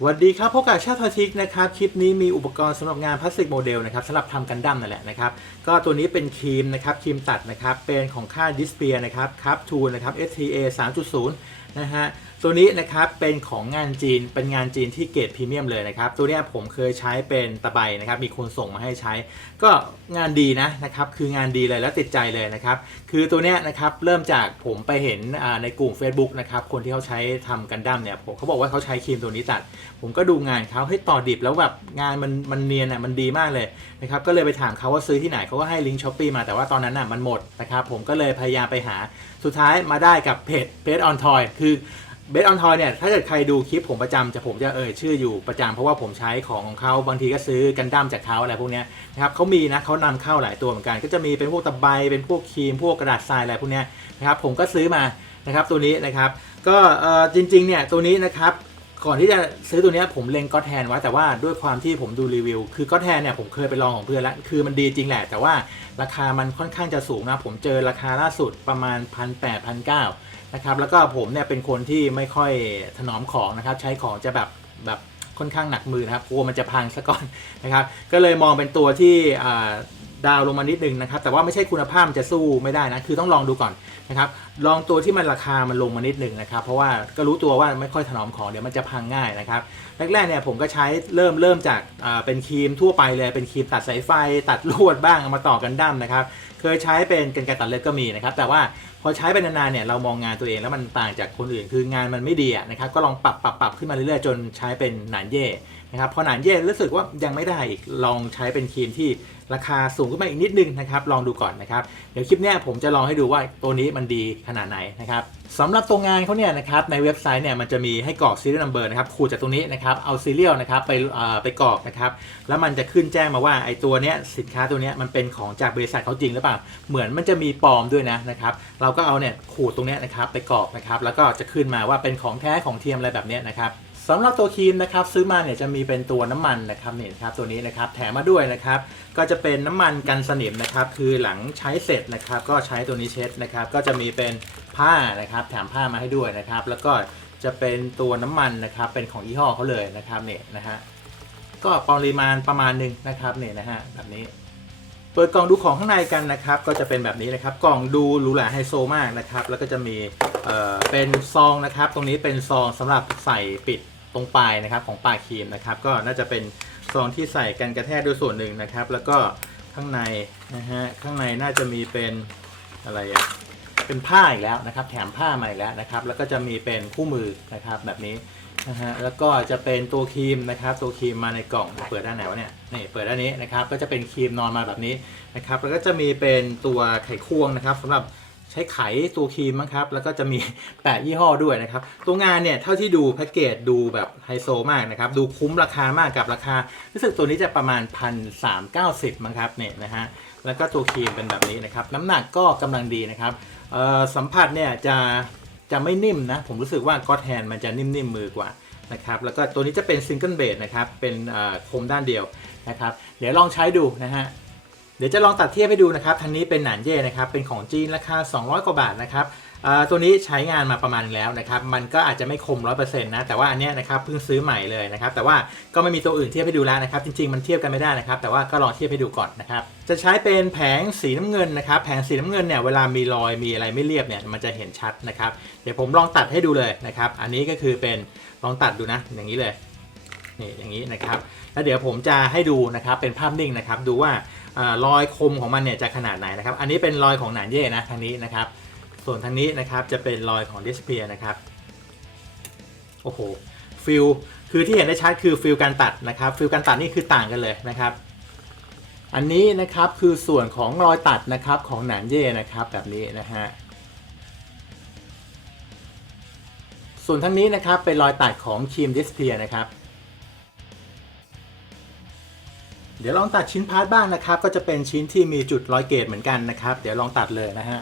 สวัสดีครับพบกับชาติทอทิกนะครับคลิปนี้มีอุปกรณ์สำหรับงานพลาสติกโมเดลนะครับสำหรับทำกันดั้มนั่นแหละนะครับก็ตัวนี้เป็นครีมนะครับครีมตัดนะครับเป็นของค่ายดิสเปียนะครับครับทูนะครับ STA 3.0นะฮะตัวนี้นะครับเป็นของงานจีนเป็นงานจีนที่เกรดพรีเมียมเลยนะครับตัวนี้ผมเคยใช้เป็นตะไบนะครับมีคนส่งมาให้ใช้ ก็งานดีนะนะครับคืองานดีเลยแล้วติดใจเลยนะครับคือตัวนี้นะครับเริ่มจากผมไปเห็นในกลุ่ม Facebook นะครับคนที่เขาใช้ทำกันดั้มเนี่ยผมเขาบอกว่าเขาใช้ครีมตัวนี้ตัด ผมก็ดูงานเขาให้ยต่อดิบแล้วแบบงานมันมันเนียนอะมันดีมากเลยนะครับก็เลยไปถามเขาว่าซื้อที่ไหนเขาก็ให้ลิงก์ช้อปปีมาแต่ว่าตอนนั้นอะมันหมดนะครับผมก็เลยพยายามไปหาสุดท้ายมาได้กับเพจเพจออนทอยคือเบสออนทอยเนี่ยถ้าเกิดใครดูคลิปผมประจำจะผมจะเอ่ยชื่ออยู่ประจำเพราะว่าผมใช้ของของเขาบางทีก็ซื้อกันดั้มจากเขาอะไรพวกเนี้ยนะครับเขามีนะเขานำเข้าหลายตัวเหมือนกัน ก็จะมีเป็นพวกตะไบเป็นพวกครีมพวกกระดาษทรายอะไรพวกเนี้ยนะครับผมก็ซื้อมานะครับตัวนี้นะครับก็เอ่อจริงๆเนี่ยตัวนี้นะครับ ก่อนที่จะซื้อตัวนี้ผมเล็งก็แทนไว้แต่ว่าด้วยความที่ผมดูรีวิว คือก็แทนเนี่ยผมเคยไปลองของเพื่อนแล้ว คือมันดีจริงแหละ แต่ว่าราคามันค่อนข้างจะสูงนะ ผมเจอราคาล่าสุดประมาณ1 8 0 0 1 9 0 0นะครับ แล้วก็ผมเนี่ยเป็นคนที่ไม่ค่อยถนอมของนะครับ ใช้ของจะแบบแบบค่อนข้างหนักมือนะครับกลัวมันจะพังซะก่อนนะครับ ก็เลยมองเป็นตัวที่อ่า ดาวลงมานิดนึงนะครับ แต่ว่าไม่ใช่คุณภาพจะสู้ไม่ได้นะ คือต้องลองดูก่อนนะครับ ลองตัวที่มันราคามันลงมานิดนึงนะครับ เพราะว่าก็รู้ตัวว่าไม่ค่อยถนอมของเดี๋ยวมันจะพังง่ายนะครับ แรกๆเนี่ยผมก็ใช้เริ่มเริ่มจากเป็นครีมทั่วไปเลย เป็นครีมตัดสายไฟ ตัดลวดบ้างเอามาต่อกันดั้มนะครับ เคยใช้เป็นกันไกตัดเล็บก็มีนะครับ แต่ว่าพอใช้ไปนานๆเนี่ยเรามองงานตัวเองแล้วมันต่างจากคนอื่น คืองานมันไม่ดีนะครับ ก็ลองปรับปรับปรับขึ้นมาเรื่อยๆจนใช้เป็นหนานเย่ นะครับพอหนานเย่รู้สึกว่ายังไม่ได้อีกลองใช้เป็นครีมที่ราคาสูงขึ้นมาอีกนิดนึงนะครับลองดูก่อนนะครับเดี๋ยวคลิปนี้ผมจะลองให้ดูว่าตัวนี้มันดีขนาดไหนนะครับสำหรับตัวงานเขาเนี่ยนะครับในเว็บไซต์เนี่ยมันจะมีให้กรอก serial number นะครับขูดจากตรงนี้นะครับเอา serial นะครับไปเอ่อไปกรอกนะครับแล้วมันจะขึ้นแจ้งมาว่าไอ้ตัวเนี้ยสินค้าตัวเนี้ยมันเป็นของจากบริษัทเขาจริงหรือเปล่าเหมือนมันจะมีปลอมด้วยนะนะครับเราก็เอาเนี่ยขูดตรงเนี้ยนะครับไปกรอกนะครับแล้วก็จะขึ้นมาว่าเป็นของแท้ของเทียมอะไรแบบเนี้ยนะครับ สำหรับตัวครีมนะครับซื้อมาเนี่ยจะมีเป็นตัวน้ำมันนะครับเนี่ยครับตัวนี้นะครับแถมมาด้วยนะครับก็จะเป็นน้ำมันกันสนิมนะครับคือหลังใช้เสร็จนะครับก็ใช้ตัวนี้เช็ดนะครับก็จะมีเป็นผ้านะครับแถมผ้ามาให้ด้วยนะครับแล้วก็จะเป็นตัวน้ำมันนะครับเป็นของยี่ห้อเขาเลยนะครับเนี่ยนะฮะก็ปริมาณประมาณหนึ่งนะครับเนี่ยนะฮะแบบนี้เปิดกล่องดูของข้างในกันนะครับ ก็จะเป็นแบบนี้นะครับ กล่องดูหรูหราไฮโซมากนะครับ แล้วก็จะมีเอ่อเป็นซองนะครับ ตรงนี้เป็นซองสำหรับใส่ปิด รงปลายนะครับของปลายครีมนะครับ ก็น่าจะเป็นซองที่ใส่กันกระแทกด้วยส่วนหนึ่งนะครับ แล้วก็ข้างในนะฮะข้างในน่าจะมีเป็นอะไรอะเป็นผ้าอีกแล้วนะครับ แถมผ้ามาอีกแล้วนะครับ แล้วก็จะมีเป็นคู่มือนะครับแบบนี้นะฮะแล้วก็จะเป็นตัวครีมนะครับ ตัวครีมมาในกล่องเปิดด้านไหนวะเนี่ยนี่เปิดด้านนี้นะครับ ก็จะเป็นครีมนอนมาแบบนี้นะครับ แล้วก็จะมีเป็นตัวไขควงนะครับสำหรับ ใช้ไขตัวครีมนะครับ แล้วก็จะมีแปะยี่ห้อด้วยนะครับ ตัวงานเนี่ย เท่าที่ดูแพ็กเกจดูแบบไฮโซมากนะครับ ดูคุ้มราคามากกับราคา รู้สึกตัวนี้จะประมาณ 1 3 9 0มั้งครับเนี่ยนะฮะ แล้วก็ตัวครีมเป็นแบบนี้นะครับ น้ำหนักก็กำลังดีนะครับสัมผัสเนี่ยจะจะไม่นิ่มนะ ผมรู้สึกว่าก็อตแฮนมันจะนิ่มๆมมือกว่านะครับแล้วก็ตัวนี้จะเป็นซิงเกิลเบสนะครับ เป็นโคมด้านเดียวนะครับ เดี๋ยวลองใช้ดูนะฮะ เดี๋ยวจะลองตัดเทียบให้ดูนะครับทันนี้เป็นหนานเย่นะครับเป็นของจีนราคา 200 กว่าบาทนะครับตัวนี้ใช้งานมาประมาณแล้วนะครับ มันก็อาจจะไม่คม 100%นะ แต่ว่าอันเนี้ยนะครับเพิ่งซื้อใหม่เลยนะครับ แต่ว่าก็ไม่มีตัวอื่นเทียบให้ดูแล้วนะครับ จริงๆ มันเทียบกันไม่ได้นะครับ แต่ว่าก็ลองเทียบให้ดูก่อนนะครับ จะใช้เป็นแผงสีน้ำเงินนะครับ แผงสีน้ำเงินเนี่ยเวลามีรอยมีอะไรไม่เรียบเนี่ยมันจะเห็นชัดนะครับ เดี๋ยวผมลองตัดให้ดูเลยนะครับ อันนี้ก็คือเป็นลองตัดดูนะ อย่างนี้เลย นี่อย่างนี้นะครับแล้วเดี๋ยวผมจะให้ดูนะครับเป็นภาพนิ่งนะครับดูว่าอรอยคมของมันเนี่ยจะขนาดไหนนะครับ อันนี้เป็นรอยของหนานเย่นะทางนี้นะครับ ส่วนทางนี้นะครับจะเป็นรอยของดิสเพียนะครับโอ้โหฟิลคือที่เห็นได้ชัดคือฟิลการตัดนะครับฟิลการตัดนี่คือต่างกันเลยนะครับ อันนี้นะครับคือส่วนของรอยตัดนะครับของหนานเย่นะครับแบบนี้นะฮะส่วนทั้งนี้นะครับเป็นรอยตัดของครีมดิสเพียนะครับ เดี๋ยวลองตัดชิ้นพาร์ทบ้างนะครับ ก็จะเป็นชิ้นที่มีจุดรอยเกตเหมือนกันนะครับ เดี๋ยวลองตัดเลยนะฮะ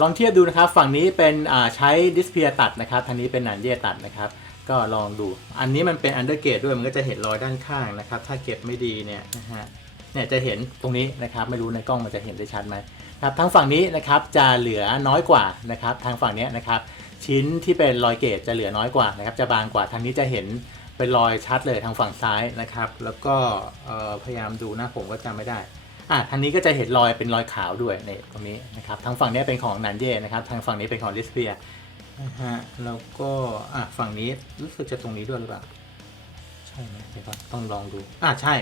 ลองเทียบดูนะครับฝั่งนี้เป็นใช้ดิสเพียตัดนะครับทางนี้เป็นหนานเย่ตัดนะครับ ก็ลองดูอันนี้มันเป็นอันเดอร์เกตด้วยมันก็จะเห็นรอยด้านข้างนะครับ ถ้าเก็บไม่ดีเนี่ยนะฮะเนี่ยจะเห็นตรงนี้นะครับไม่รู้ในกล้องมันจะเห็นได้ชัดไหมครับทางฝั่งนี้นะครับจะเหลือน้อยกว่านะครับ ทางฝั่งนี้นะครับ ชิ้นที่เป็นรอยเกตจะเหลือน้อยกว่านะครับ จะบางกว่าทางนี้จะเห็นเป็นรอยชัดเลยทางฝั่งซ้ายนะครับ แล้วก็พยายามดูนะผมก็จำไม่ได้ อะทางนี้ก็จะเห็นรอยเป็นรอยขาวด้วยเนี่ยตรงนี้นะครับทางฝั่งนี้เป็นของนันเย่นะครับทางฝั่งนี้เป็นของลิสเปียนะฮะแล้วก็อะฝั่งนี้รู้สึกจะตรงนี้ด้วยหรือเปล่าใช่ไหมเดี๋ยวต้องลองดูอะใช่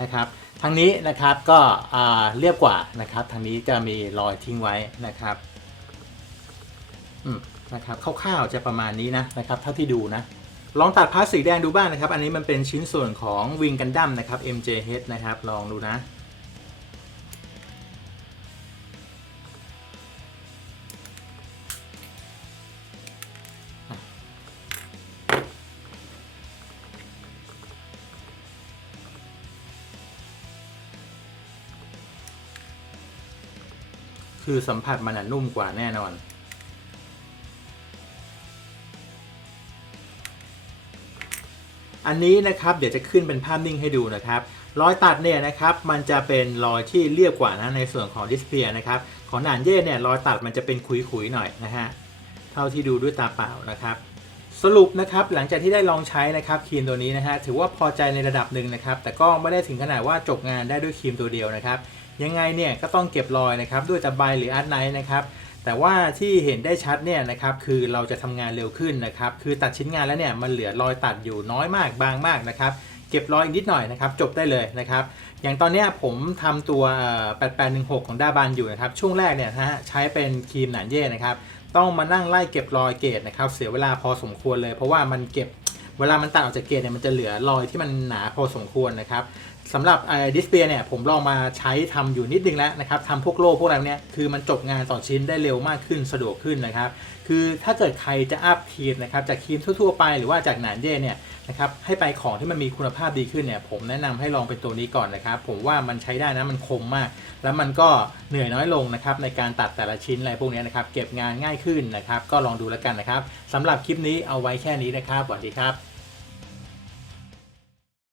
นะครับทางนี้นะครับก็อ่าเรียบกว่านะครับทางนี้จะมีรอยทิ้งไว้นะครับอืมนะครับคร่าวๆจะประมาณนี้นะนะครับเท่าที่ดูนะลองตัดพาสสีแดงดูบ้างนะครับ อันนี้มันเป็นชิ้นส่วนของวิงกันดั้มนะครับ MJH นะครับ ลองดูนะ คือสัมผัสมันนุ่มกว่าแน่นอน อันนี้นะครับเดี๋ยวจะขึ้นเป็นภาพนิ่งให้ดูนะครับรอยตัดเนี่ยนะครับมันจะเป็นรอยที่เรียบกว่านะในส่วนของดิสเพย์นะครับของหนานเย่เนี่ยรอยตัดมันจะเป็นขุยๆหน่อยนะฮะเท่าที่ดูด้วยตาเปล่านะครับ สรุปนะครับหลังจากที่ได้ลองใช้นะครับครีมตัวนี้นะฮะถือว่าพอใจในระดับหนึ่งนะครับแต่ก็ไม่ได้ถึงขนาดว่าจบงานได้ด้วยครีมตัวเดียวนะครับยังไงเนี่ยก็ต้องเก็บรอยนะครับด้วยตะไบหรืออาร์ตไนท์นะครับแต่ว่าที่เห็นได้ชัดเนี่ยนะครับคือเราจะทำงานเร็วขึ้นนะครับคือตัดชิ้นงานแล้วเนี่ยมันเหลือรอยตัดอยู่น้อยมากบางมากนะครับเก็บรอยอีกนิดหน่อยนะครับจบได้เลยนะครับอย่างตอนนี้ผมทำตัว 8816 ของด้าบันอยู่นะครับช่วงแรกเนี่ยนะฮะใช้เป็นครีมหนานเย่นะครับ ต้องมานั่งไล่เก็บรอยเกรดนะครับ เสียเวลาพอสมควรเลย เพราะว่ามันเก็บเวลามันตัดออกจากเกรดเนี่ยมันจะเหลือรอยที่มันหนาพอสมควรนะครับ สำหรับดิสเพย์เนี่ยผมลองมาใช้ทำอยู่นิดนึงแล้วนะครับทำพวกโล่พวกอะไรเนี้ยคือมันจบงานต่อชิ้นได้เร็วมากขึ้นสะดวกขึ้นนะครับ คือถ้าเกิดใครจะอัพครีมนะครับจากครีมทั่วๆไปหรือว่าจากหนานเย่เนี่ยนะครับให้ไปของที่มันมีคุณภาพดีขึ้นเนี่ยผมแนะนำให้ลองเป็นตัวนี้ก่อนนะครับ ผมว่ามันใช้ได้นะมันคมมาก แล้วมันก็เหนื่อยน้อยลงนะครับในการตัดแต่ละชิ้นอะไรพวกนี้นะครับเก็บงานง่ายขึ้นนะครับ ก็ลองดูแล้วกันนะครับสำหรับคลิปนี้เอาไว้แค่นี้นะครับสวัสดีครับ